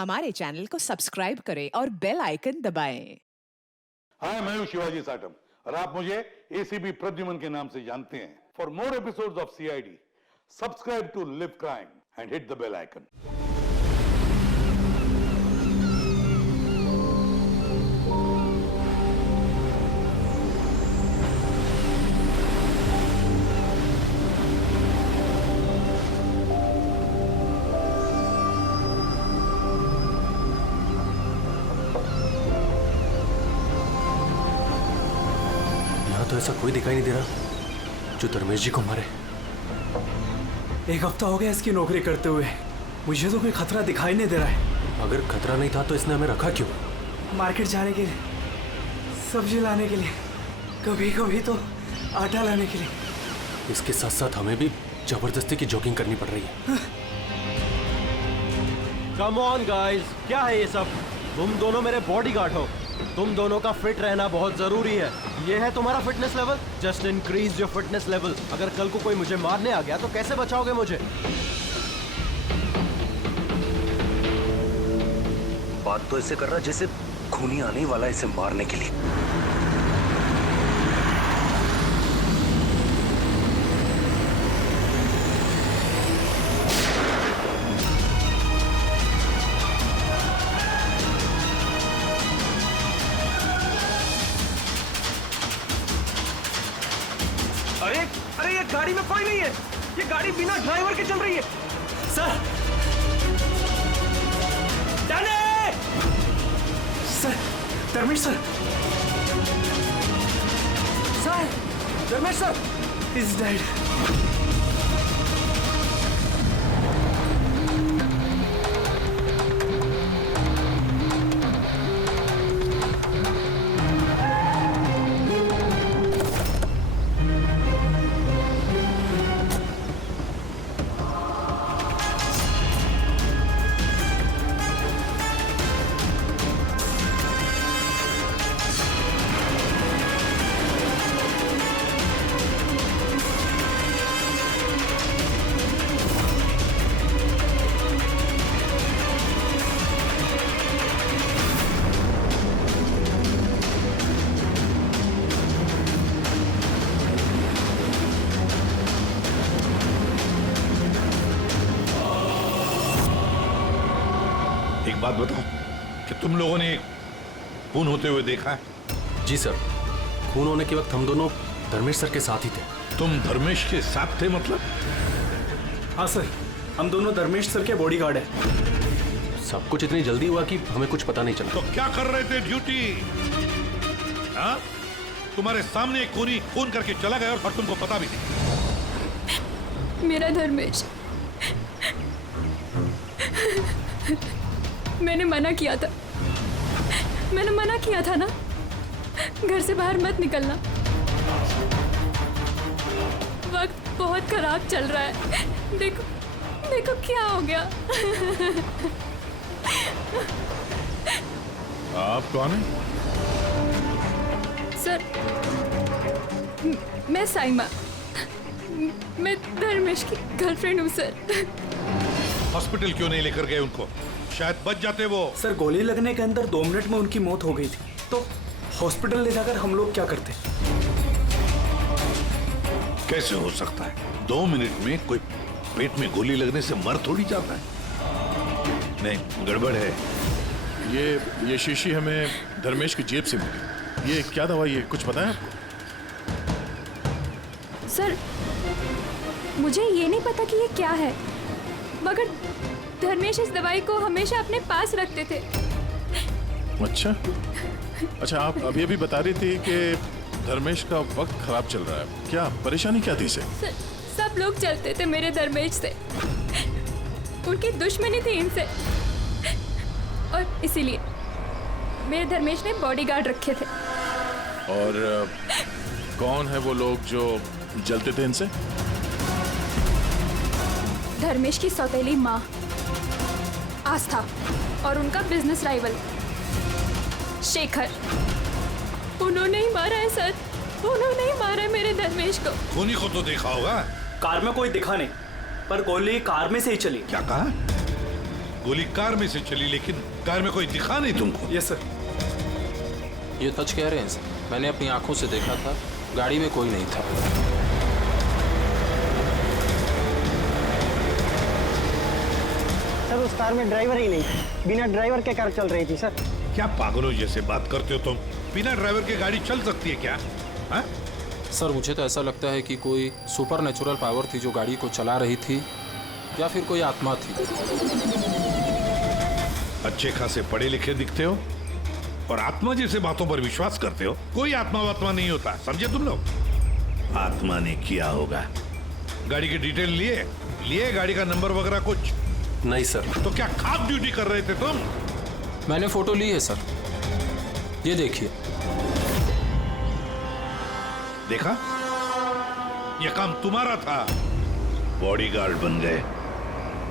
हमारे चैनल को सब्सक्राइब करें और बेल आइकन दबाएं। हाय, मैं हूं शिवाजी साटम और आप मुझे एसीपी प्रद्युमन के नाम से जानते हैं। For more episodes of CID, subscribe to Liv crime and hit the bell icon. तो ऐसा कोई दिखाई नहीं दे रहा जो धर्मेश जी को मारे। एक हफ्ता हो गया इसकी नौकरी करते हुए, मुझे तो कोई खतरा दिखाई नहीं दे रहा है। अगर खतरा नहीं था तो इसने हमें रखा क्यों? मार्केट जाने के लिए, सब्जी लाने के लिए, कभी कभी तो आटा लाने के लिए। इसके साथ साथ हमें भी जबरदस्ती की जॉगिंग करनी पड़ रही है। कम ऑन गाइस, क्या है ये सब? तुम दोनों मेरे बॉडीगार्ड हो। तुम दोनों का फिट रहना बहुत जरूरी है। ये है तुम्हारा fitness level? Just increase your fitness level. अगर कल को कोई मुझे मारने आ गया तो कैसे बचाओगे मुझे? बात तो ऐसे कर रहा जैसे खूनी आने वाला है इसे मारने के लिए। अरे ये गाड़ी में कोई नहीं है। ये गाड़ी बिना ड्राइवर के चल रही है। Sir, sir, Dharmesh sir, sir, Dharmesh sir is dead. एक बात बताओ कि तुम लोगों ने खून होते हुए देखा है? जी सर, खून होने के वक्त हम दोनों धर्मेश सर के साथ ही थे। तुम धर्मेश के साथ थे मतलब? हाँ सर, हम दोनों धर्मेश सर के बॉडीगार्ड हैं। सब कुछ इतनी जल्दी हुआ कि हमें कुछ पता नहीं चला। तो क्या कर रहे थे ड्यूटी? हाँ, तुम्हारे सामने एक खूनी खून करके चला गया और तुमको पता भी नहीं। मेरा धर्मेश, मैंने मना किया था। मैंने मना किया था ना, घर से बाहर मत निकलना। वक्त बहुत खराब चल रहा है। देखो देखो क्या हो गया। आप कौन हैं? सर, मैं साइमा, मैं धर्मेश की गर्लफ्रेंड हूँ सर। हॉस्पिटल क्यों नहीं लेकर गए उनको? शायद बच जाते वो। सर, गोली लगने के अंदर 2 मिनट में उनकी मौत हो गई थी, तो हॉस्पिटल ले जाकर हम लोग क्या करते? कैसे हो सकता है? 2 मिनट में कोई पेट में गोली लगने से मर थोड़ी जाता है। नहीं, गड़बड़ है। ये शीशी हमें धर्मेश की जेब से मिली। ये क्या दवाई है, कुछ पता है आपको? सर, मुझे ये नहीं पता कि ये क्या है, मगर धर्मेश इस दवाई को हमेशा अपने पास रखते थे। अच्छा, आप अभी अभी बता रही थी कि धर्मेश का वक्त खराब चल रहा है। क्या परेशानी क्या थी इसे? सब लोग चलते थे मेरे धर्मेश से। उनकी दुश्मनी थी इनसे, और इसीलिए मेरे धर्मेश ने बॉडीगार्ड रखे थे। और कौन है वो लोग जो जलते थे इनसे? धर्मेश की सौतेली माँ आस्था और उनका बिजनेस राइवल शेखर। उन्होंने ही मारा है सर, उन्होंने ही मारा है मेरे धर्मेश को। खूनी को तो देखा होगा। कार में कोई दिखा नहीं, पर गोली कार में से ही चली। क्या कहा? गोली कार में से चली, लेकिन कार में कोई दिखा नहीं तुमको। Yes sir. ये सच कह रहे हैं सर, मैंने अपनी आंखों से देखा था, गाड़ी में कोई नहीं था। सर उस कार में ड्राइवर ही नहीं, बिना ड्राइवर के कार चल रही थी सर। क्या पागलों जैसे बात करते हो तुम? बिना ड्राइवर के गाड़ी चल सकती है क्या? हा? सर मुझे तो ऐसा लगता है कि कोई सुपर नेचुरल पावर थी जो गाड़ी को चला रही थी, या फिर कोई आत्मा थी। अच्छे खासे पढ़े लिखे दिखते हो और आत्मा जैसे बातों पर विश्वास करते हो। कोई आत्मा वात्मा नहीं होता, समझे तुम लोग? आत्मा ने किया होगा। गाड़ी की डिटेल लिए गाड़ी का नंबर वगैरह कुछ नहीं सर। तो क्या खास ड्यूटी कर रहे थे तुम? मैंने फोटो ली है सर, ये देखिए। देखा, ये काम तुम्हारा था, बॉडीगार्ड बन गए।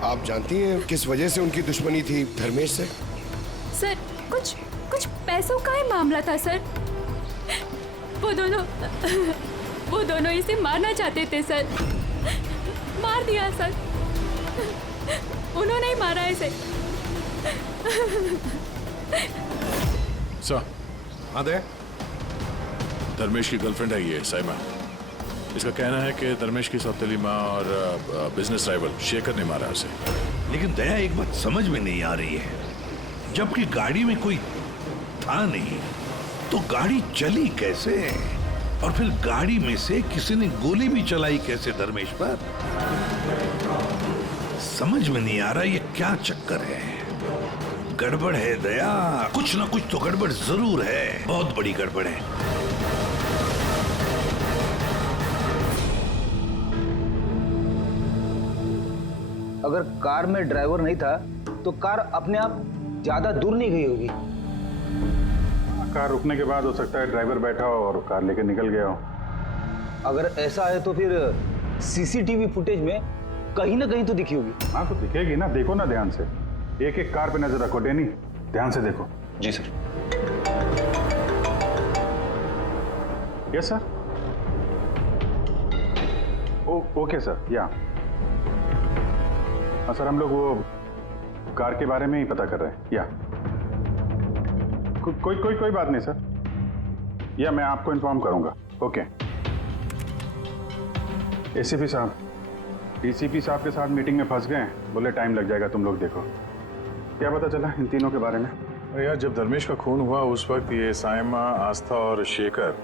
आप जानती हैं किस वजह से उनकी दुश्मनी थी धर्मेश से? सर कुछ पैसों का ही मामला था सर। वो दोनों इसे मारना चाहते थे सर। मार दिया सर, उन्होंने ही मारा इसे। सर, हाँ दे। धर्मेश की गर्लफ्रेंड है ये साइमा। इसका कहना है कि धर्मेश की सौतेली माँ और बिजनेस राइवल शेखर ने मारा उसे। लेकिन दया, एक बात समझ में नहीं आ रही है, जबकि गाड़ी में कोई था नहीं तो गाड़ी चली कैसे? और फिर गाड़ी में से किसी ने गोली भी चलाई कैसे धर्मेश पर? समझ में नहीं आ रहा ये क्या चक्कर है। गड़बड़ है दया, कुछ ना कुछ तो गड़बड़ जरूर है, बहुत बड़ी गड़बड़ है। अगर कार में ड्राइवर नहीं था तो कार अपने आप ज्यादा दूर नहीं गई होगी। कार रुकने के बाद हो सकता है ड्राइवर बैठा हो और कार लेकर निकल गया हो। अगर ऐसा है तो फिर सीसीटीवी फुटेज में कहीं ना कहीं तो दिखी होगी। हाँ तो दिखेगी ना, देखो ना ध्यान से। एक एक कार पे नजर रखो डैनी, ध्यान से देखो। जी sir. Yes sir. Okay sir. Yeah sir, हम लोग वो कार के बारे में ही पता कर रहे हैं। या कोई बात नहीं सर, या मैं आपको इन्फॉर्म करूंगा। ओके। एसीपी साहब, डीसीपी साहब के साथ मीटिंग में फंस गए, बोले टाइम लग जाएगा, तुम लोग देखो। क्या पता चला इन तीनों के बारे में? अरे यार, जब धर्मेश का खून हुआ उस वक्त ये साइमा, आस्था और शेखर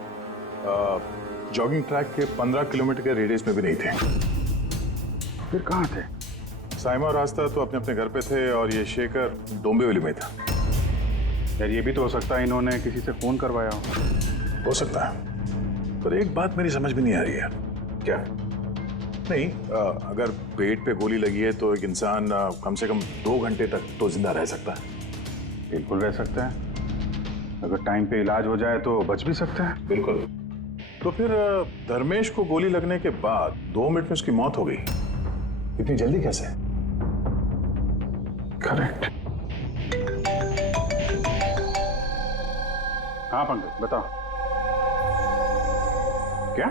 जॉगिंग ट्रैक के 15 किलोमीटर के रेडियस में भी नहीं थे। फिर कहाँ थे? साइमा और आस्था तो अपने अपने घर पे थे और ये शेखर डोंबिवली में था। यार ये भी तो हो सकता है इन्होंने किसी से फोन करवाया हो सकता है, पर एक बात मेरी समझ में नहीं आ रही है। क्या? नहीं, अगर पेट पे गोली लगी है तो एक इंसान कम से कम 2 घंटे तक तो जिंदा रह सकता है। बिल्कुल रह सकता है, अगर टाइम पे इलाज हो जाए तो बच भी सकता है। बिल्कुल। तो फिर धर्मेश को गोली लगने के बाद 2 मिनट में उसकी मौत हो गई, इतनी जल्दी कैसे? करेक्ट। हाँ पंकज बताओ। क्या?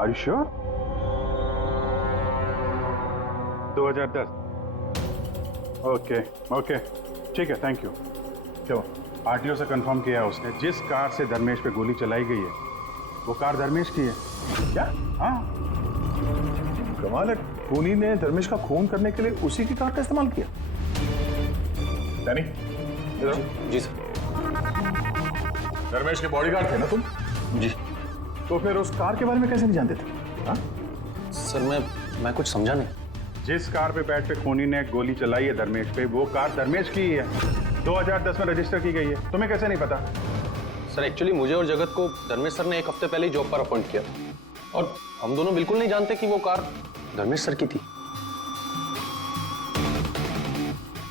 Are you sure? 2010। ओके ठीक है, थैंक यू। क्यों? आरटीओ से कंफर्म किया उसने, जिस कार से धर्मेश पे गोली चलाई गई है वो कार धर्मेश की है। क्या? हाँ। कमाल है, खूनी ने धर्मेश का खून करने के लिए उसी की कार का इस्तेमाल किया। डैनी, इधर। जी सर। धर्मेश के बॉडीगार्ड थे ना तुम? जी। तो फिर उस कार के बारे में कैसे नहीं जानते थे? हाँ? सर मैं कुछ समझा नहीं। जिस कार पे बैठ के खूनी ने गोली चलाई है धर्मेश पे, वो कार धर्मेश की ही है, 2010 में रजिस्टर की गई है। तुम्हें कैसे नहीं पता? सर एक्चुअली मुझे और जगत को धर्मेश सर ने 1 हफ्ते पहले ही जॉब पर अपॉइंट किया और हम दोनों बिल्कुल नहीं जानते कि वो कार धर्मेश सर की थी।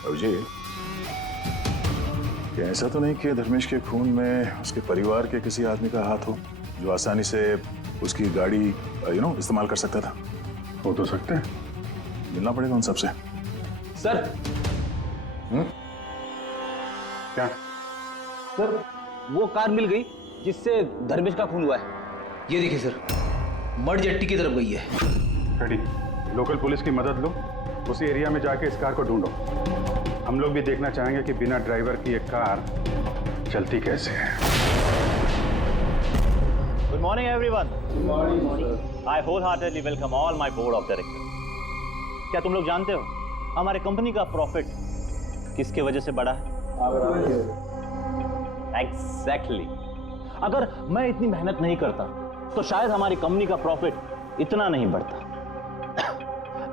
अभिजीत, ऐसा तो नहीं कि धर्मेश के खून में उसके परिवार के किसी आदमी का हाथ हो जो आसानी से उसकी गाड़ी इस्तेमाल कर सकता था? हो तो सकते हैं, मिलना पड़ेगा उन सबसे। सर। क्या? सर वो कार मिल गई जिससे धर्मेश का खून हुआ है। ये देखिए सर, मड जेट्टी की तरफ गई है। रेडी, लोकल पुलिस की मदद लो उसी एरिया में जाके इस कार को ढूंढो। हम लोग भी देखना चाहेंगे कि बिना ड्राइवर की एक कार चलती कैसे है। Good morning, everyone. Good morning. I wholeheartedly welcome all my board of directors. क्या तुम लोग जानते हो हमारे कंपनी का प्रॉफिट किसके वजह से बढ़ा है? Exactly. अगर मैं इतनी मेहनत नहीं करता तो शायद हमारी कंपनी का प्रॉफिट इतना नहीं बढ़ता।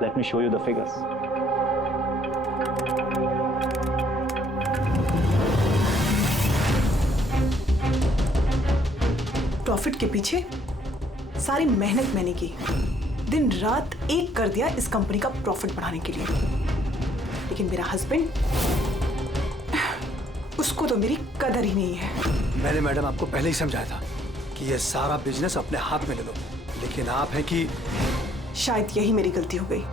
Let me show you the figures. Profit के पीछे सारी मेहनत मैंने की, दिन रात एक कर दिया इस कंपनी का प्रॉफिट बढ़ाने के लिए। लेकिन मेरा हस्बैंड, उसको तो मेरी कदर ही नहीं है। मैंने मैडम आपको पहले ही समझाया था कि ये सारा बिजनेस अपने हाथ में ले लो, लेकिन आप हैं कि शायद यही मेरी गलती हो गई।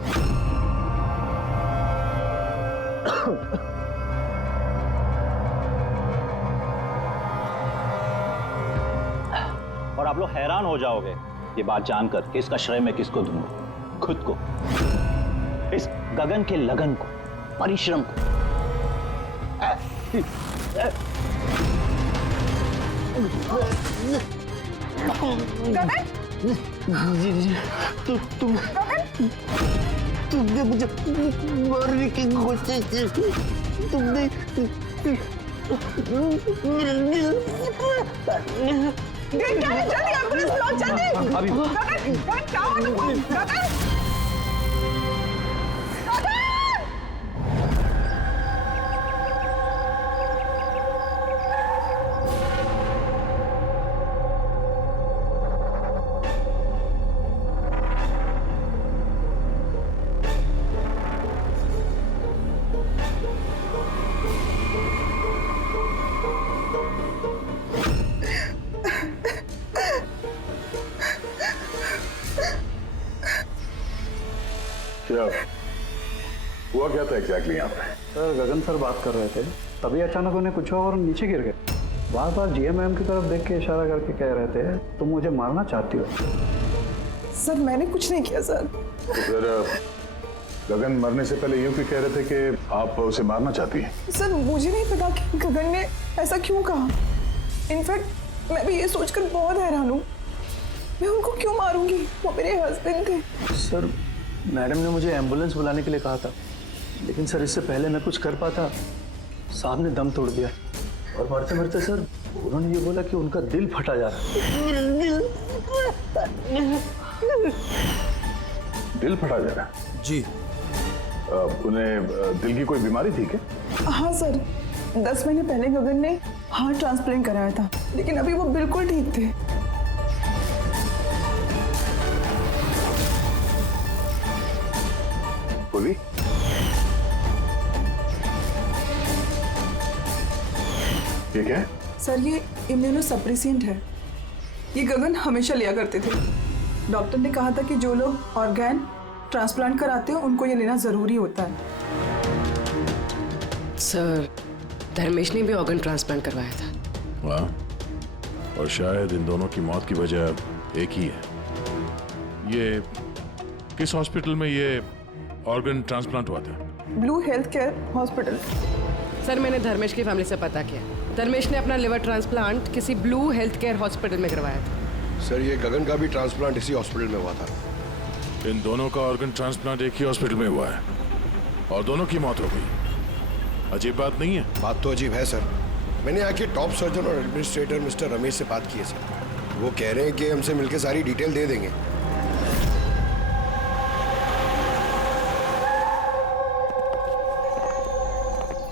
और आप लोग हैरान हो जाओगे ये बात जानकर कि इसका श्रेय मैं किसको दूंगा। खुद को, इस गगन के लगन को, परिश्रम को। तुमने मुझे मारने की कोशिश की। तुमने जल्दी एम्बुलेंस बुलाओ, जल्दी। गगन क्या हुआ तुमको? गगन क्या हुआ, क्या था एग्जैक्टली यहाँ पे? सर गगन सर बात कर रहे थे, तभी अचानक उन्हें कुछ हुआ और नीचे गिर गए। बार बार जीएम मैम की तरफ देख के इशारा करके कह रहे थे तुम मुझे मारना चाहती हो। सर मैंने कुछ नहीं किया सर। तो फिर गगन मरने से पहले यूं क्यों कह रहे थे कि आप उसे मारना चाहती हैं? सर मुझे नहीं पता कि गगन ने ऐसा क्यों कहा। इनफैक्ट मैं भी ये सोचकर बहुत हैरान हूँ, मैं उनको क्यों मारूंगी, वो मेरे हस्बैंड थे। सर मैडम ने मुझे एम्बुलेंस बुलाने के लिए कहा था, लेकिन सर इससे पहले मैं कुछ कर पाता, साहब ने दम तोड़ दिया और मरते मरते सर उन्होंने ये बोला कि उनका दिल फटा जा रहा है। दिल फटा जा रहा है? जी। उन्हें दिल की कोई बीमारी थी क्या? हाँ सर, 10 महीने पहले गगन ने हार्ट ट्रांसप्लांट कराया था, लेकिन अभी वो बिल्कुल ठीक थे। बोली ये क्या है? सर ये इम्यूनोसप्रेसेंट है, ये गगन हमेशा लिया करते थे। डॉक्टर ने कहा था कि जो लोग ऑर्गन ट्रांसप्लांट कराते हो उनको ये लेना जरूरी होता है। सर धर्मेश ने भी ऑर्गन ट्रांसप्लांट करवाया था। वाह, और शायद इन दोनों की मौत की वजह एक ही है। ये किस हॉस्पिटल में ये ऑर्गन ट्रांसप्लांट हुआ था? Blue health care hospital. Sir मैंने धर्मेश की फैमिली से पता किया, धर्मेश ने अपना लिवर ट्रांसप्लांट किसी ब्लू हेल्थ केयर हॉस्पिटल में करवाया था। सर ये गगन का भी ट्रांसप्लांट इसी हॉस्पिटल में हुआ था। इन दोनों का ऑर्गन ट्रांसप्लांट एक ही हॉस्पिटल में हुआ है और दोनों की मौत हो गई। अजीब बात नहीं है? बात तो अजीब है सर। मैंने यहाँ के टॉप सर्जन और एडमिनिस्ट्रेटर मिस्टर रमेश से बात की है सर। वो कह रहे हैं कि हमसे मिलकर सारी डिटेल दे देंगे।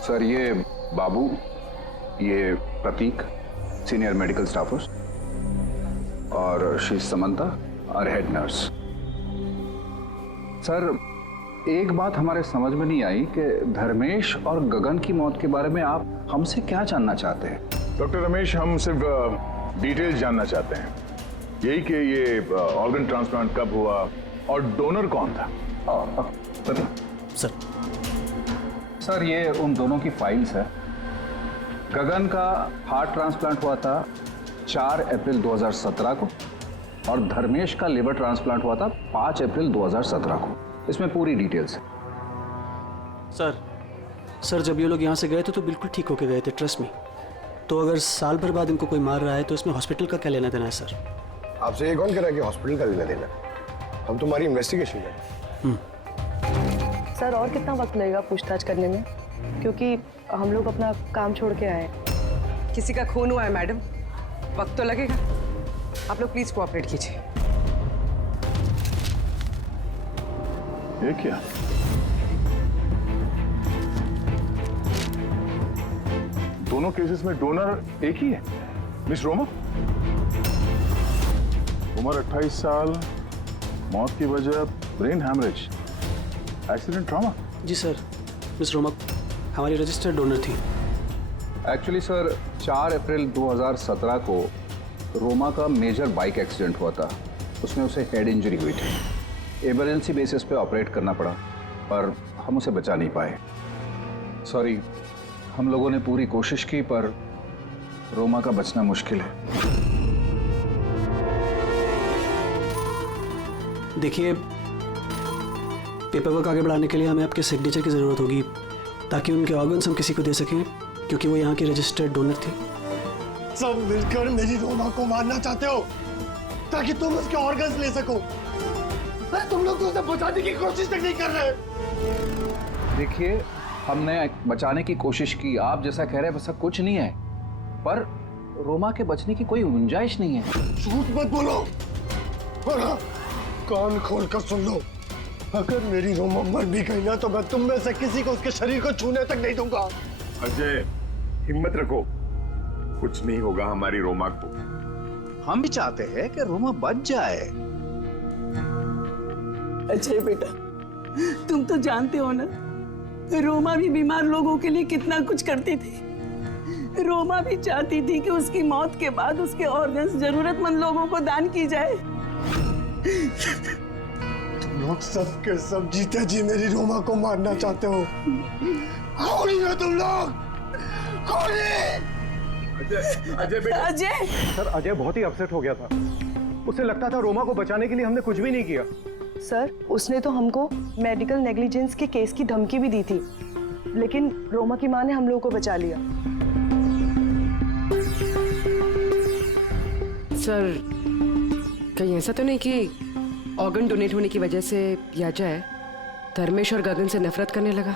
सर ये बाबू, ये प्रतीक, सीनियर मेडिकल स्टाफर्स, और शी समंता और हेड नर्स। सर एक बात हमारे समझ में नहीं आई कि धर्मेश और गगन की मौत के बारे में आप हमसे क्या जानना चाहते हैं? डॉक्टर रमेश, हम सिर्फ डिटेल्स जानना चाहते हैं, यही कि ये ऑर्गन ट्रांसप्लांट कब हुआ और डोनर कौन था। सर ये उन दोनों की फाइल्स है। गगन का हार्ट ट्रांसप्लांट हुआ था 4 अप्रैल 2017 को और धर्मेश का लिवर ट्रांसप्लांट हुआ था 5 अप्रैल 2017 को। इसमें पूरी डिटेल्स है। सर जब ये लोग यहाँ से गए थे तो बिल्कुल ठीक होके गए थे, ट्रस्ट मी। तो अगर साल भर बाद इनको कोई मार रहा है तो इसमें हॉस्पिटल का क्या लेना देना है सर? आपसे ये कौन कह रहा है कि हॉस्पिटल का लेना देना? हम तुम्हारी इन्वेस्टिगेशन में। सर और कितना वक्त लगेगा पूछताछ करने में, क्योंकि हम लोग अपना काम छोड़ के आए। किसी का खून हुआ है मैडम, वक्त तो लगेगा। आप लोग प्लीज कोऑपरेट कीजिए। ये क्या? दोनों केसेस में डोनर एक ही है, मिस रोमा। उम्र 28 साल, मौत की वजह ब्रेन हैमरेज, एक्सीडेंट ट्रॉमा। जी सर, मिस रोमा हमारी रजिस्टर्ड डोनर थी। एक्चुअली सर 4 अप्रैल 2017 को रोमा का मेजर बाइक एक्सीडेंट हुआ था। उसमें उसे हेड इंजरी हुई थी। इमरजेंसी बेसिस पे ऑपरेट करना पड़ा, पर हम उसे बचा नहीं पाए। सॉरी, हम लोगों ने पूरी कोशिश की पर रोमा का बचना मुश्किल है। देखिए, पेपर वर्क आगे बढ़ाने के लिए हमें आपके सिग्नेचर की ज़रूरत होगी ताकि उनके ऑर्गन्स हम किसी को दे सकें, क्योंकि वो यहाँ की रजिस्टर्ड डोनर थे। सब मिलकर मेरी रोमा को मारना चाहते हो ताकि तुम उसके ऑर्गन्स ले सको। अरे तुम लोग तो उसे बचाने की कोशिश तक नहीं कर रहे। देखिए, हमने बचाने की कोशिश की, आप जैसा कह रहे हैं वैसा कुछ नहीं है, पर रोमा के बचने की कोई गुंजाइश नहीं है। झूठ मत बोलो और हाँ, कान खोल कर सुन लो। अगर मेरी रोमा मर भी गई ना तो मैं तुम में से किसी को उसके शरीर को छूने तक नहीं दूंगा। अजय, हिम्मत रखो, कुछ नहीं होगा हमारी रोमा को। हम भी चाहते हैं कि रोमा बच जाए। अजय बेटा, तुम तो जानते हो ना, रोमा भी बीमार लोगों के लिए कितना कुछ करती थी। रोमा भी चाहती थी कि उसकी मौत के बाद उसके ऑर्गन्स जरूरतमंद लोगों को दान की जाए। तुम लोग सब के सब जीते जी मेरी रोमा को मारना चाहते हो। कौन है तुम लोग? कौन है? अजय बेटा। अजय सर, अजय बहुत ही अपसेट हो गया था। उसे लगता था रोमा को बचाने के लिए हमने कुछ भी नहीं किया। सर, उसने तो हमको मेडिकल नेग्लिजेंस के केस की धमकी भी दी थी, लेकिन रोमा की माँ ने हम लोगों को बचा लिया। सर, कहीं ऐसा तो नहीं कि ऑर्गन डोनेट होने की वजह से याजय धर्मेश और गगन से नफरत करने लगा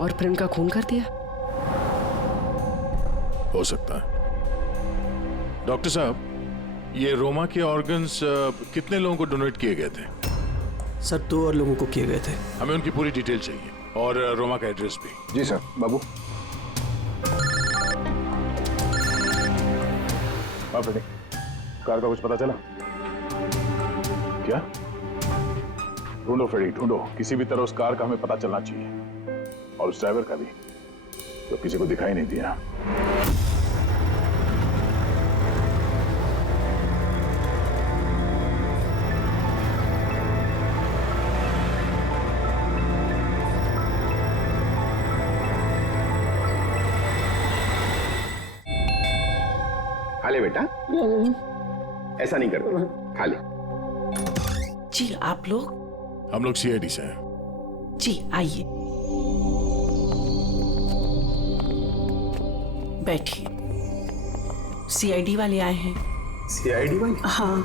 और फिर उनका खून कर दिया? हो सकता है। डॉक्टर साहब, ये रोमा के ऑर्गन्स कितने लोगों को डोनेट किए गए थे? सर 2 और लोगों को किए गए थे। हमें उनकी पूरी डिटेल चाहिए और रोमा का एड्रेस भी। जी सर। बाबू। हाँ बेटे, कार का कुछ पता चला क्या? ढूंढो फ्रेडी, ढूंढो। किसी भी तरह उस कार का हमें पता चलना चाहिए, और उस ड्राइवर का भी, तो किसी को दिखाई नहीं दिया। खा ले बेटा, ऐसा नहीं करते, खा ले। जी आप लोग? हम लोग सीआईडी से हैं। जी आइए, बैठिए। सीआईडी वाले आए हैं। सीआईडी वाले? हाँ।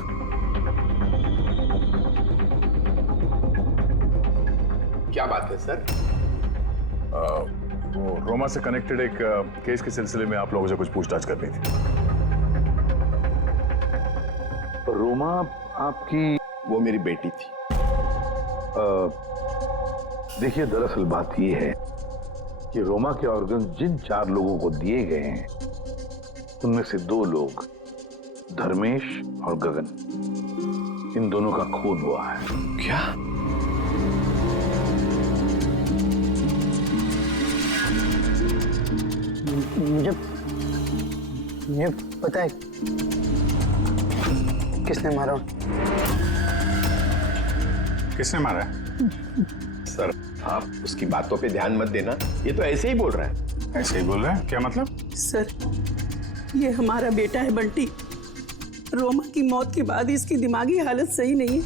क्या बात है सर? वो रोमा से कनेक्टेड एक केस के सिलसिले में आप लोगों से कुछ पूछताछ करनी थी। रोमा आपकी? वो मेरी बेटी थी। देखिए, दरअसल बात ये है कि रोमा के ऑर्गन जिन 4 लोगों को दिए गए हैं उनमें से 2 लोग, धर्मेश और गगन, इन दोनों का खून हुआ है। क्या? मुझे पता है किसने मारा। किसने मारा है? सर, आप उसकी बातों पे ध्यान मत देना, ये तो ऐसे ही बोल रहा है। ऐसे ही बोल रहा है? क्या मतलब? सर, ये हमारा बेटा है बंटी। रोमा की मौत के बाद इसकी दिमागी हालत सही नहीं है।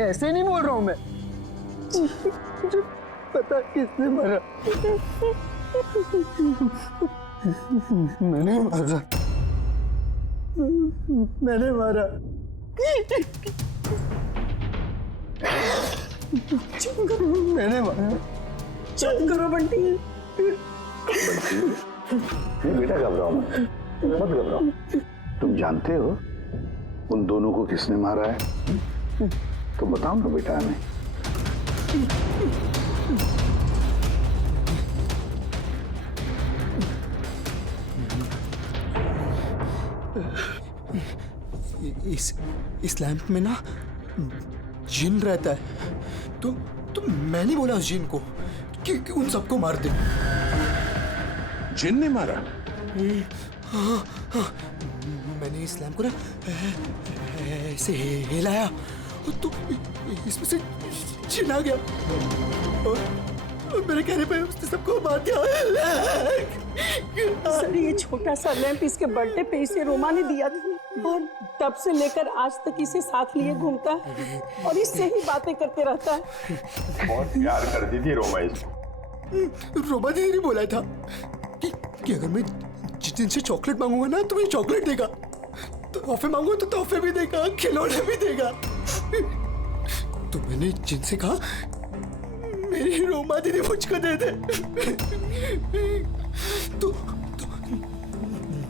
ऐसे नहीं बोल रहा हूं मैं। मुझे पता किसने मारा। मैंने मारा। मैंने मारा। मैंने मारा। चुप करो बंटी। बेटा घबराओ मत घबराओ। तुम जानते हो उन दोनों को किसने मारा है? तो बताओ ना बेटा हमें। इस लैंप में ना जिन रहता है। तो मैंने बोला उस जिन को कि उन सबको मार दे। जिन ने मारा? हाँ, मैंने इस लैंप को ना ऐसे हिलाया तो इसमें से जिन आ गया और मेरे कहने पे उसने सबको मार दिया। सर ये छोटा सा लैंप इसके बर्थडे पे इसे रोमा ने दिया था और तब से लेकर आज तक इसे साथ लिए घूमता है और इससे ही बातें करते रहता है। बहुत प्यार करती थी रोमा इसको। रोमा ने नहीं बोला था कि अगर मैं जिन से चॉकलेट मांगूंगा ना तो मुझे चॉकलेट देगा, तोहफे मांगूंगा तो तोहफे भी देगा, खिलौने भी देगा। तो मैंने जिनसे कहा मेरी रोमा दीदी मुझको दे दे। तो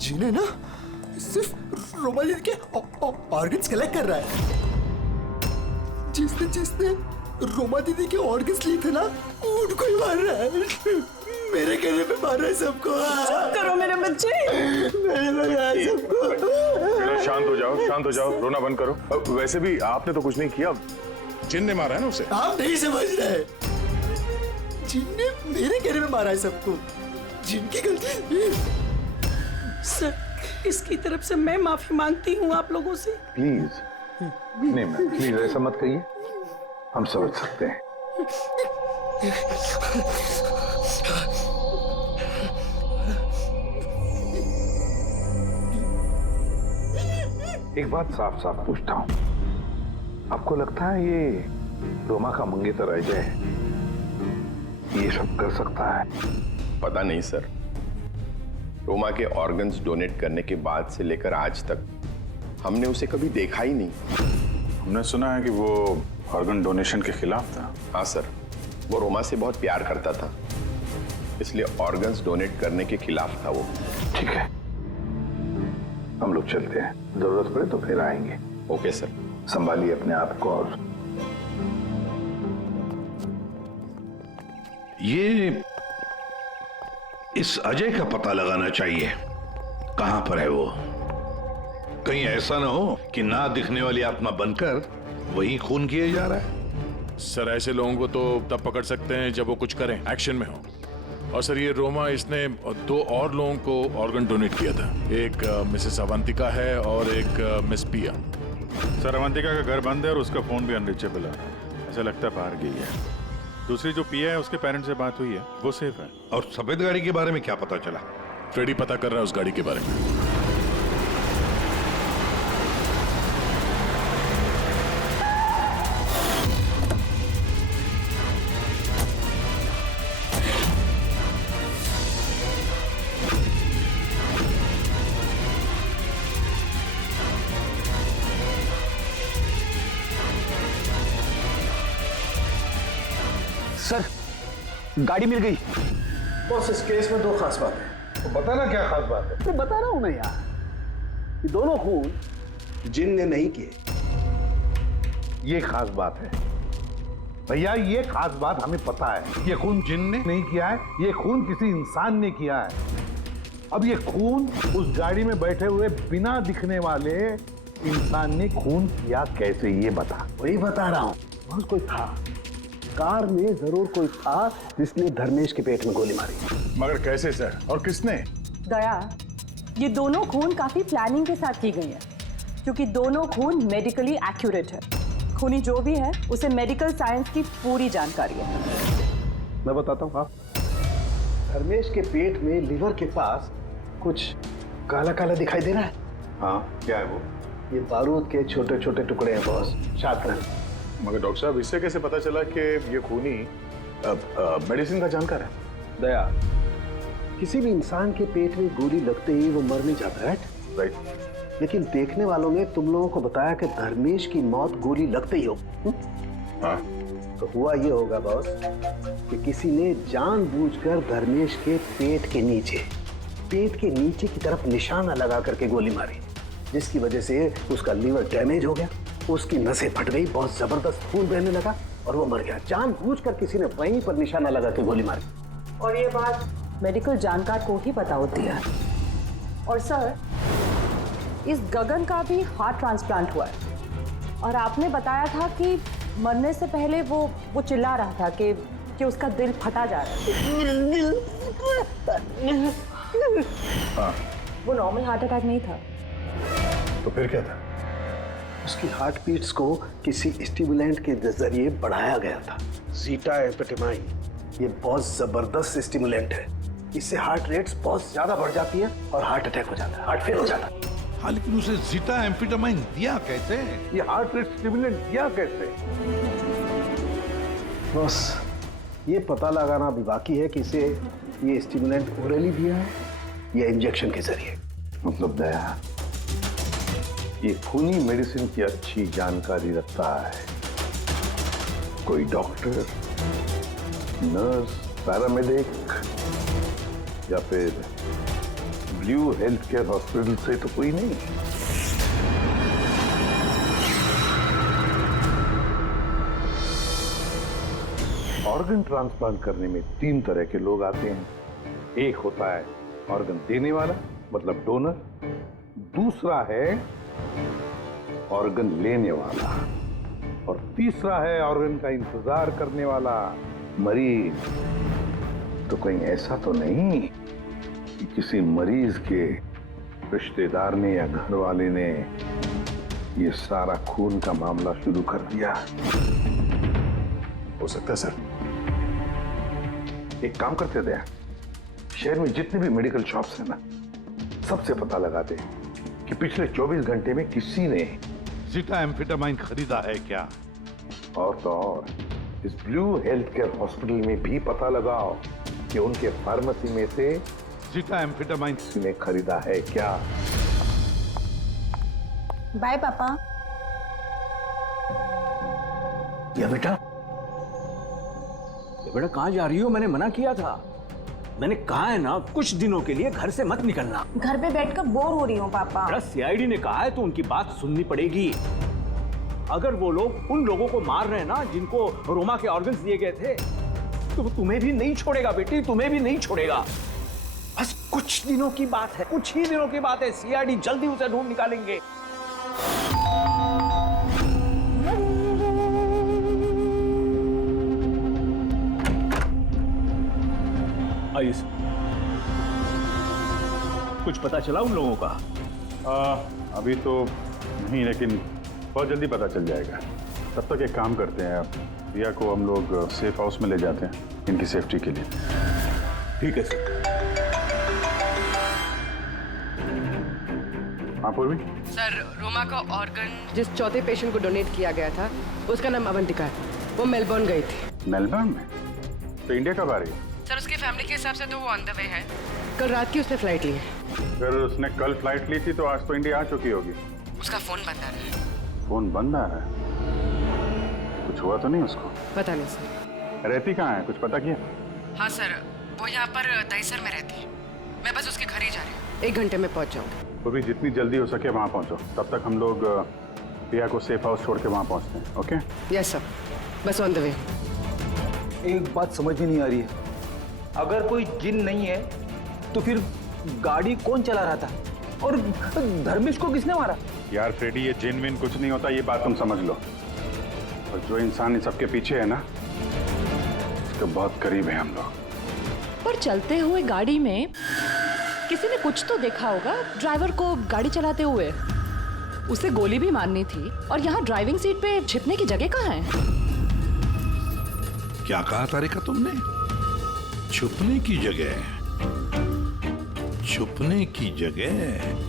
जिन है ना सिर्फ रोमा दीदी के ऑर्गन्स कलेक्ट कर रहा है। जिसने रोमा दीदी के ऑर्गन्स लिए थे ना उनको ही मार रहा है। मेरे कहने पे मार रहा है सबको। चुप करो मेरे बच्चे। मैंने मारा सबको। शांत हो जाओ, रोना बंद करो। वैसे भी आपने तो कुछ नहीं किया, जिन ने मारा है ना उसे। आप नहीं समझ रहे, जिन ने मेरे कहने पे मारा है सबको। जिनकी गलती। सर इसकी तरफ से मैं माफी मांगती हूँ आप लोगों से। प्लीज नहीं मैम, प्लीज ऐसा मत कहिए, हम समझ सकते हैं। एक बात साफ साफ पूछता हूं, आपको लगता है ये रोमा का मंगेतर अजय ये सब कर सकता है? पता नहीं सर, रोमा के ऑर्गन्स डोनेट करने के बाद से लेकर आज तक हमने उसे कभी देखा ही नहीं। हमने सुना है कि वो ऑर्गन डोनेशन के खिलाफ था। हाँ सर, वो रोमा से बहुत प्यार करता था, इसलिए ऑर्गन्स डोनेट करने के खिलाफ था वो। ठीक है, हम लोग चलते हैं, जरूरत पड़े तो फिर आएंगे। Okay sir. संभालिए अपने आप को। और ये इस अजय का पता लगाना चाहिए, कहां पर है वो। कहीं ऐसा ना हो कि ना दिखने वाली आत्मा बनकर वही खून किए जा रहा है। सर ऐसे लोगों को तो तब पकड़ सकते हैं जब वो कुछ करें, एक्शन में हो। और सर ये रोमा इसने 2 और लोगों को ऑर्गन डोनेट किया था, एक मिसेस अवंतिका है और एक मिस पिया। सर अवंतिका का घर बंद है और उसका फोन भी अनरीचेबल है, ऐसा लगता है बाहर गई है। दूसरी जो पिया है उसके पेरेंट्स से बात हुई है, वो सेफ है। और सफेद गाड़ी के बारे में क्या पता चला? फ्रेडी पता कर रहा है उस गाड़ी के बारे में। सर गाड़ी मिल गई। बॉस इस केस में 2 खास बात है। तो बताना क्या खास बात है? तो बता रहा हूं मैं यार, ये दोनों खून जिन ने नहीं किए। ये खास बात है भैया, ये खास बात हमें पता है। ये खून जिन ने नहीं किया है, ये खून किसी इंसान ने किया है। अब ये खून उस गाड़ी में बैठे हुए बिना दिखने वाले इंसान ने खून किया कैसे, ये बता। वही बता रहा हूं, बस कोई था कार में, जरूर कोई था जिसने धर्मेश के पेट में गोली मारी। मगर कैसे सर, और किसने? दया, ये दोनों खून काफी प्लानिंग के साथ की गई है, क्योंकि दोनों खून मेडिकली एक्यूरेट है। खूनी जो भी है उसे मेडिकल साइंस की पूरी जानकारी है। मैं बताता हूँ। धर्मेश के पेट में लिवर के पास कुछ काला काला दिखाई दे रहा है। हाँ, क्या है वो? ये बारूद के छोटे छोटे टुकड़े हैं बॉस, शातरन। मगर डॉक्टर साहब इससे कैसे पता चला कि ये खूनी मेडिसिन का जानकार है? दया, किसी भी इंसान के पेट में गोली लगते ही वो मर नहीं जाता, राइट? लेकिन देखने वालों ने तुम लोगों को बताया कि धर्मेश की मौत गोली लगते ही हो। हाँ। तो हुआ ये होगा बॉस कि किसी ने जानबूझकर धर्मेश के पेट के नीचे की तरफ निशाना लगा करके गोली मारी, जिसकी वजह से उसका लीवर डैमेज हो गया, उसकी नसें फट गई, बहुत जबरदस्त खून बहने लगा और वो मर गया। जानबूझकर किसी ने वहीं पर निशाना लगा के गोली मारी। और ये बात मेडिकल जानकार को ही पता होती है। और सर, इस गगन का भी हार्ट ट्रांसप्लांट हुआ है और आपने बताया था कि मरने से पहले वो चिल्ला रहा था कि उसका दिल फटा जा रहा है। हाँ। वो नॉर्मल हार्ट अटैक नहीं था। तो फिर क्या था? उसकी हार्ट बीट्स को किसी स्टिमुलेंट के जरिए बढ़ाया गया था। जीटा एम्फेटामाइन ये बहुत जबरदस्त स्टिमुलेंट है। इससे हार्ट रेट्स बहुत ज्यादा बढ़ जाती है और हार्ट अटैक हो जाता है, हार्ट फेल हो जाता है। हाँ, लेकिन उसे जीटा एम्फेटामाइन दिया कैसे? ये हार्ट रेट स्टिमुलेंट दिया कैसे? बस ये पता लगाना भी बाकी है कि इसे ये स्टिमुलेंट ओरली दिया है या इंजेक्शन के जरिए। मतलब दया, ये खूनी मेडिसिन की अच्छी जानकारी रखता है कोई डॉक्टर, नर्स, पैरामेडिक या फिर ब्लू हेल्थ केयर हॉस्पिटल से तो कोई नहीं। ऑर्गन ट्रांसप्लांट करने में 3 तरह के लोग आते हैं। एक होता है ऑर्गन देने वाला, मतलब डोनर। दूसरा है ऑर्गन लेने वाला और तीसरा है ऑर्गन का इंतजार करने वाला, मरीज। तो कहीं ऐसा तो नहीं कि किसी मरीज के रिश्तेदार ने या घर वाले ने ये सारा खून का मामला शुरू कर दिया? हो सकता है सर। एक काम करते थे, शहर में जितने भी मेडिकल शॉप्स हैं ना, सबसे पता लगाते कि पिछले 24 घंटे में किसी ने जीटा एम्फेटामाइन खरीदा है क्या? और तो और इस ब्लू हेल्थ केयर हॉस्पिटल में भी पता लगाओ कि उनके फार्मेसी में से जीटा एम्फेटामाइन ने खरीदा है क्या। बाय पापा। या बेटा कहाँ जा रही हो? मैंने मना किया था। मैंने कहा है ना, कुछ दिनों के लिए घर से मत निकलना। घर पे बैठकर बोर हो रही हूँ पापा। सीआईडी ने कहा है तो उनकी बात सुननी पड़ेगी। अगर वो लोग उन लोगों को मार रहे हैं ना जिनको रोमा के ऑर्गन्स दिए गए थे, तो तुम्हें भी नहीं छोड़ेगा बेटी, तुम्हें भी नहीं छोड़ेगा। बस कुछ दिनों की बात है, कुछ ही दिनों की बात है। सीआईडी जल्दी उसे ढूंढ निकालेंगे। आइए, कुछ पता चला उन लोगों का? अभी तो नहीं, लेकिन बहुत जल्दी पता चल जाएगा। तब तक एक काम करते हैं, प्रिया को हम लोग सेफ हाउस में ले जाते हैं इनकी सेफ्टी के लिए। ठीक है सर। हाँ पूर्वी। सर, रोमा का ऑर्गन जिस चौथे पेशेंट को डोनेट किया गया था, उसका नाम अवंतिका है। वो मेलबर्न गई थी। मेलबर्न में? तो इंडिया कब आ रही है? सर, उसकी फैमिली के हिसाब से तो वो ऑन द वे है। कल रात की उसने फ्लाइट ली है। अगर उसने कल फ्लाइट ली थी तो आज तो इंडिया आ चुकी होगी। उसका फोन बंद आ रहा है। फोन बंद आ रहा है? कुछ हुआ तो नहीं उसको? पता नहीं सर। रहती कहाँ है, कुछ पता किया? हाँ सर, वो यहाँ पर दहीसर में रहती है। मैं बस उसके घर ही जा रही हूँ। 1 घंटे में पहुँच जाऊँगी। वो भी जितनी जल्दी हो सके वहाँ पहुँचो। तब तक हम लोग प्रिया को सेफ हाउस छोड़ के वहाँ पहुँचते हैं। ओके? यस सर, बस ऑन द वे। एक बात समझ में नहीं आ रही है, अगर कोई जिन नहीं है तो फिर गाड़ी कौन चला रहा था और धर्मेश को किसने मारा? यार फ्रेडी, ये जिन विन कुछ नहीं होता, ये बात तुम समझ लो। और जो इंसान इन सबके पीछे है ना, उसके बहुत करीब है हम लोग। पर चलते हुए गाड़ी में किसी ने कुछ तो देखा होगा ड्राइवर को गाड़ी चलाते हुए। उसे गोली भी मारनी थी और यहाँ ड्राइविंग सीट पे छिपने की जगह कहाँ है? क्या कहा तारिका तुमने? छुपने की जगह? छुपने की जगह?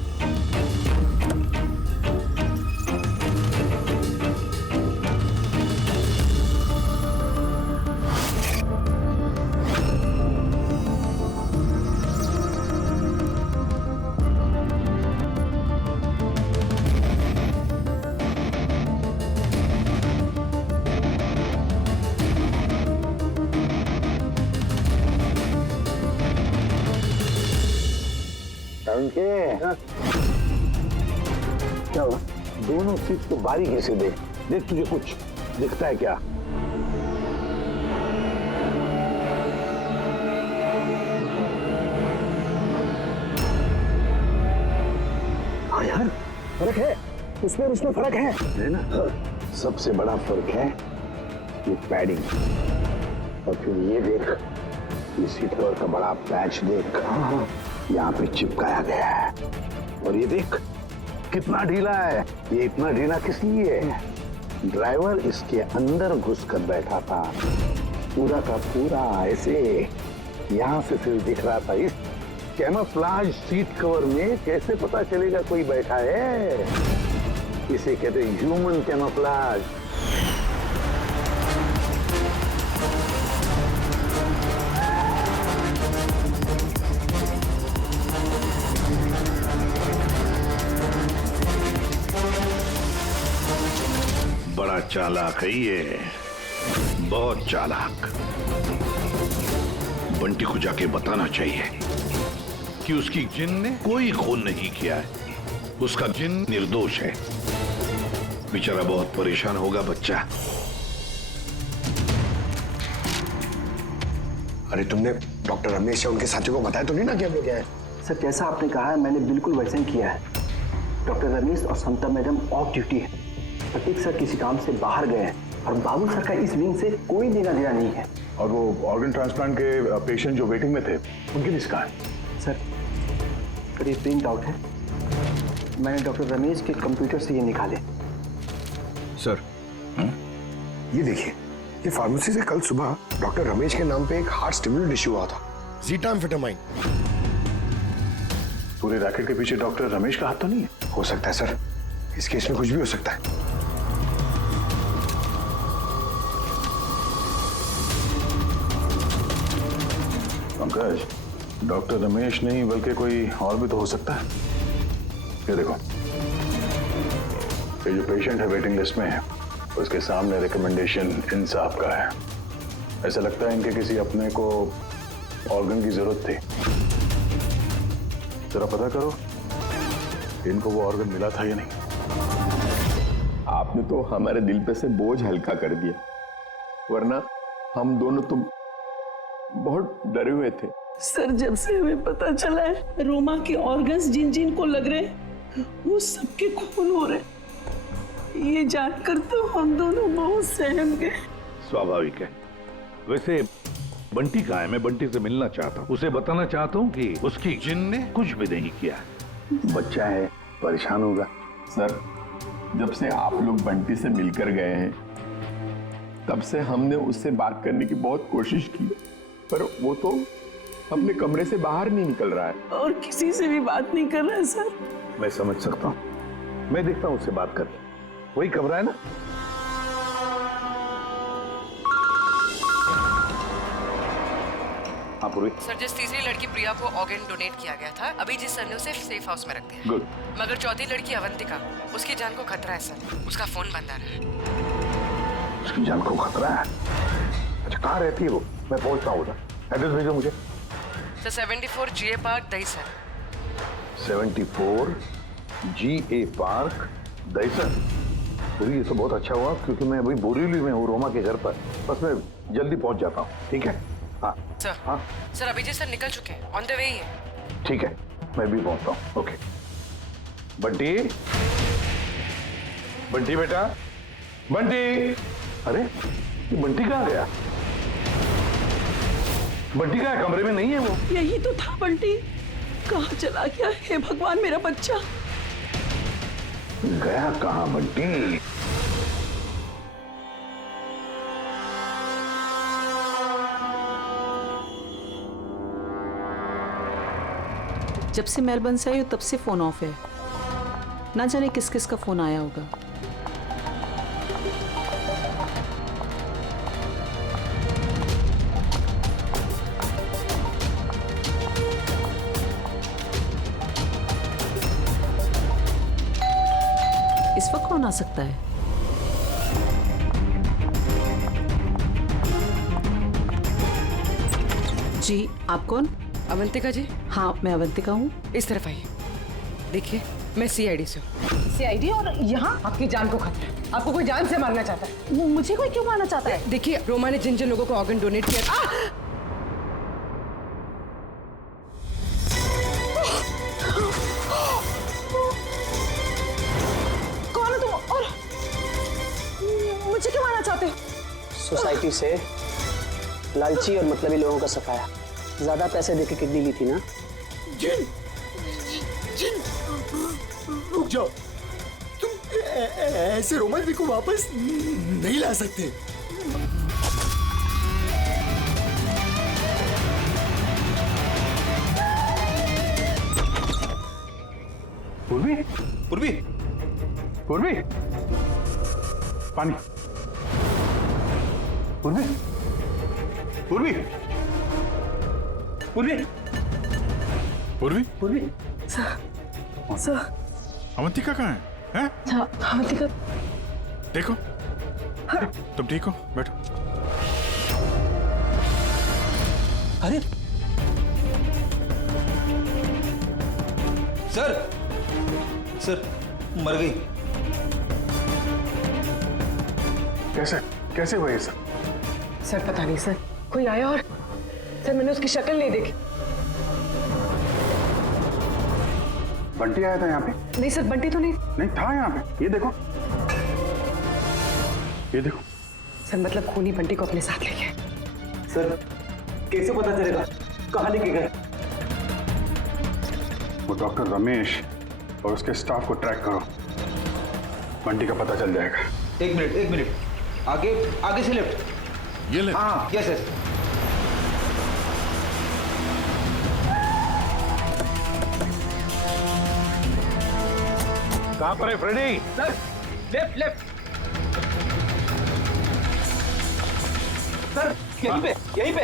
लंके, हाँ? क्या हुआ? दोनों सीट को बारीकी से देख, देख तुझे कुछ दिखता है क्या? हाँ यार, फर्क है, उसमें और उसमें फर्क है ना? सबसे बड़ा फर्क है ये पैडिंग, और फिर ये देख, ये सीट कवर का बड़ा पैच देख, यहाँ पे चिपकाया गया है, और ये देख कितना ढीला है। ये इतना ढीला किस लिए है? ड्राइवर इसके अंदर घुस कर बैठा था, पूरा का पूरा ऐसे यहाँ से सिर्फ दिख रहा था। इस कैमोफ्लेज सीट कवर में कैसे पता चलेगा कोई बैठा है? इसे कहते हैं ह्यूमन कैमोफ्लेज। बड़ा चालाक है ये, बहुत चालाक। बंटी को जाके बताना चाहिए कि उसकी जिन ने कोई खून नहीं किया है, उसका जिन निर्दोष है। बेचारा बहुत परेशान होगा बच्चा। अरे तुमने डॉक्टर रमेश या उनके साथियों को बताया तो नहीं ना कि हम लोग क्या है? सर जैसा आपने कहा है मैंने बिल्कुल वैसे ही किया है। डॉक्टर रमेश और समता मैडम ऑफ ड्यूटी है, प्रतीक सर किसी काम से बाहर गए हैं और बाबू सर का इस विंग से कोई लेना देना नहीं है। और वो ऑर्गन ट्रांसप्लांट के पेशेंट जो वेटिंग में थे उनकी लिस्ट कहाँ है? सर ये प्रिंट आउट है, मैंने डॉक्टर रमेश के कंप्यूटर से ये निकाले। सर ये देखिए, ये फार्मेसी से कल सुबह डॉक्टर रमेश के नाम पे एक हार्ट स्टिमुलेंट इश्यू हुआ था, ज़ीटाम्फेटामाइन। पूरे रैकेट के पीछे डॉक्टर रमेश का हाथ तो नहीं है? हो सकता है सर, इस केस में कुछ भी हो सकता है। पंकज, डॉक्टर रमेश नहीं बल्कि कोई और भी तो हो सकता है। ये देखो, ये जो पेशेंट है वेटिंग लिस्ट में है, उसके सामने रिकमेंडेशन इन साहब का है। ऐसा लगता है इनके किसी अपने को ऑर्गन की जरूरत थी। जरा पता करो इनको वो ऑर्गन मिला था या नहीं। आपने तो हमारे दिल पे से बोझ हल्का कर दिया, वरना हम दोनों तो बहुत डरे हुए थे। सर जब से हमें पता चला है रोमा के ऑर्गन्स जिन जिन को लग रहे हैं वो सबके खून हो रहे हैं, ये जानकर तो हम दोनों बहुत सहम गए। स्वाभाविक है। वैसे बंटी कहाँ है? मैं बंटी से मिलना चाहता हूँ, उसे बताना चाहता हूँ कि उसकी जिन ने कुछ भी नहीं किया। बच्चा है, परेशान होगा। सर जब से आप लोग बंटी से मिलकर गए हैं तब से हमने उससे बात करने की बहुत कोशिश की, पर वो तो अपने कमरे से बाहर नहीं निकल रहा है और किसी से भी बात नहीं कर रहा है। सर मैं समझ सकता हूँ, मैं देखता हूँ उससे बात करके। वही कमरा है ना? हाँ पूर्वी। सर जिस तीसरी लड़की प्रिया को ऑर्गन डोनेट किया गया था, अभी जिस सर ने उसे सेफ हाउस में रख दिया। गुड। मगर चौथी लड़की अवंतिका, उसकी जान को खतरा है सर, उसका फोन बंद आ रहा है। उसकी जान को खतरा है? अच्छा कहाँ रहती है वो? मैं पहुंचता हूँ उधर, एड्रेस भेजो मुझे। Sir 74 GA park Dahisar. 74 GA park Dahisar. पूरी ये तो बहुत अच्छा हुआ क्योंकि मैं अभी बोरीवली में हूँ रोमा के घर पर, बस मैं जल्दी पहुंच जाता हूँ। ठीक है? हाँ सर। हाँ सर अभिजीत सर निकल चुके हैं, ऑन द वे ही है। ठीक है, मैं भी पहुंचता हूँ। ओके। बंटी, बंटी बेटा, बंटी। अरे ये बंटी कहाँ गया? बंटी कहाँ है? कमरे में नहीं है वो? यही तो था बंटी, कहाँ चला गया? हे भगवान मेरा बच्चा गया कहाँ बंटी? जब से मेलबर्न से आई हो तब से फोन ऑफ है, ना जाने किस किस का फोन आया होगा। इस वक्त कौन आ सकता है? जी आप कौन? अवंतिका जी। हाँ मैं अवंतिका हूँ। इस तरफ आइए। देखिए, मैं सीआईडी से हूँ। सीआईडी? और यहाँ आपकी जान को खतरा है। आपको कोई जान से मारना चाहता है। मुझे कोई क्यों मारना चाहता है? देखिए, रोमा ने जिन जिन लोगों को ऑर्गन डोनेट किया। कौन हो तुम और मुझे क्यों मारना चाहते हो? सोसाइटी से लालची और मतलबी लोगों का सफाया। ज्यादा पैसे देके किडनी ली थी ना? जिन रुक जाओ, तुम ऐसे रोमा दीदी को वापस नहीं ला सकते। पूर्वी, पूर्वी, पूर्वी, पानी, पूर्वी, पूर्वी, पूर्वी, पूर्वी, पूर्वी। सर, अवंतिका कहाँ है? हैं? अवंतिका। देखो, तुम ठीक हो? बैठो। अरे सर, सर मर गई। कैसे कैसे हुआ ये सब? सर पता नहीं सर, कोई आया और सर मैंने उसकी शक्ल नहीं देखी। बंटी आया था यहाँ पे? नहीं सर, बंटी तो नहीं। नहीं था यहाँ पे, ये देखो, ये देखो। सर मतलब खूनी बंटी को अपने साथ ले गए। सर कैसे पता चलेगा कहाँ लेके गए? वो डॉक्टर रमेश और उसके स्टाफ को ट्रैक करो, बंटी का पता चल जाएगा। एक मिनट, आगे आगे से लेफ्ट। ये ले। हाँ यस यस। कहाँ पर है Freddy? Sir left left. Sir यहीं पे, यहीं पे।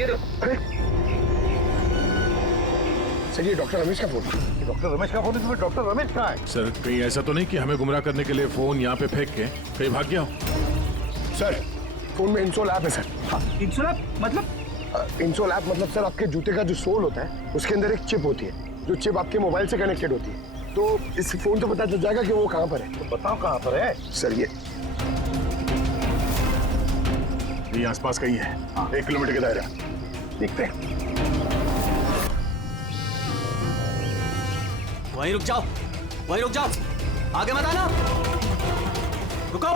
ये देखो। अरे सर, ये डॉक्टर रमेश का फोन। डॉक्टर रमेश का फोन है, तो डॉक्टर रमेश कहाँ है? सर कहीं ऐसा तो नहीं कि हमें गुमराह करने के लिए फोन यहाँ पे फेंक के कहीं भाग गया हो? सर फोन में इंसोल ऐप है सर। इंसोल ऐप मतलब? इंसोल ऐप मतलब सर आपके जूते का जो सोल होता है उसके अंदर एक चिप होती है, जो चिप आपके मोबाइल से कनेक्टेड होती है। तो इस फोन से पता चल जाएगा कि वो कहाँ पर है। तो बताओ कहाँ पर है? सर ये आसपास कहीं है। हाँ 1 किलोमीटर के दायरा, देखते हैं। वहीं रुक जाओ, वहीं रुक जाओ, आगे मत आना। रुको,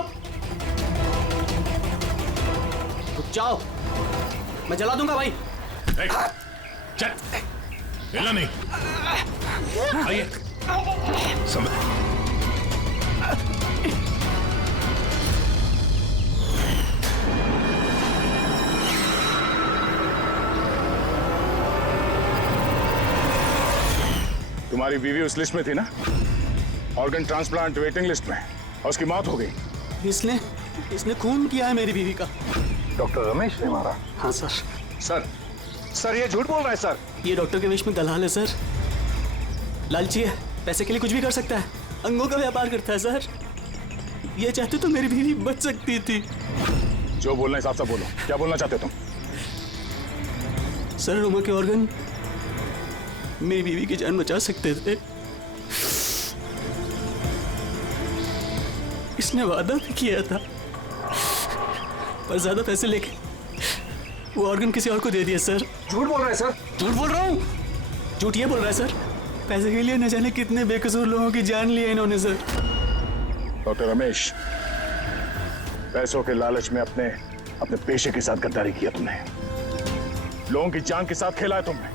रुक जाओ, मैं जला दूंगा भाई। चल, हिला नहीं। आइए। तुम्हारी बीवी उस लिस्ट में थी ना, ऑर्गन ट्रांसप्लांट वेटिंग लिस्ट में, और उसकी मौत हो गई। इसने खून किया है मेरी बीवी का। डॉक्टर रमेश ने मारा? हाँ सर। सर ये झूठ बोल रहा है सर। ये डॉक्टर के वेश में दलाल है सर, लालची है, पैसे के लिए कुछ भी कर सकता है, अंगों का व्यापार करता है सर। ये चाहते तो मेरी बीवी बच सकती थी। जो बोलना है साफ साफ बोलो, क्या बोलना चाहते तुम? सर रोमा के ऑर्गन मेरी बीवी की जान बचा सकते थे। इसने वादा भी किया था, पर ज्यादा पैसे लेके वो ऑर्गन किसी और को दे दिया सर। झूठ बोल रहा है सर। झूठ बोल रहा हूँ, झूठ ये बोल रहा है सर। पैसे के लिए न जाने कितने बेकसूर लोगों की जान ली है इन्होंने सर। डॉक्टर रमेश, पैसों के लालच में अपने पेशे के साथ गद्दारी किया तुमने, लोगों की जान के साथ खेला है तुमने।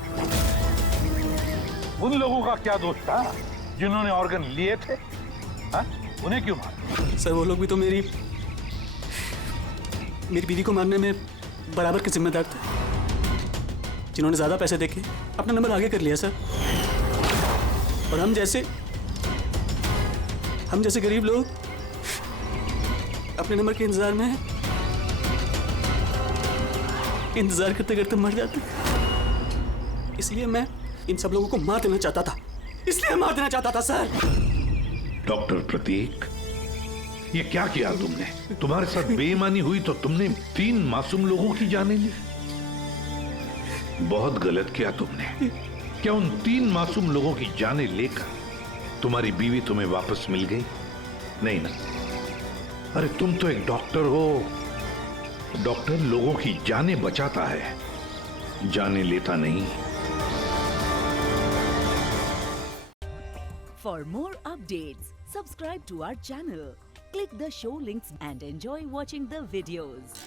उन लोगों का क्या दोष था जिन्होंने ऑर्गन लिए थे? हा? उन्हें क्यों मारा? सर वो लोग भी तो मेरी बीवी को मारने में बराबर के जिम्मेदार थे, जिन्होंने ज्यादा पैसे देके अपना नंबर आगे कर लिया सर। और हम जैसे गरीब लोग अपने नंबर के इंतजार में इंतजार करते करते मर जाते। इसलिए मैं इन सब लोगों को मार देना चाहता था, इसलिए मार देना चाहता था सर। डॉक्टर प्रतीक, ये क्या किया तुमने? तुम्हारे साथ बेईमानी हुई तो तुमने 3 मासूम लोगों की जानें ली। बहुत गलत किया तुमने। क्या उन 3 मासूम लोगों की जानें लेकर तुम्हारी बीवी तुम्हें वापस मिल गई? नहीं ना? अरे तुम तो एक डॉक्टर हो। डॉक्टर लोगों की जानें बचाता है, जानें लेता नहीं। For more updates, subscribe to our channel, click the show links and enjoy watching the videos.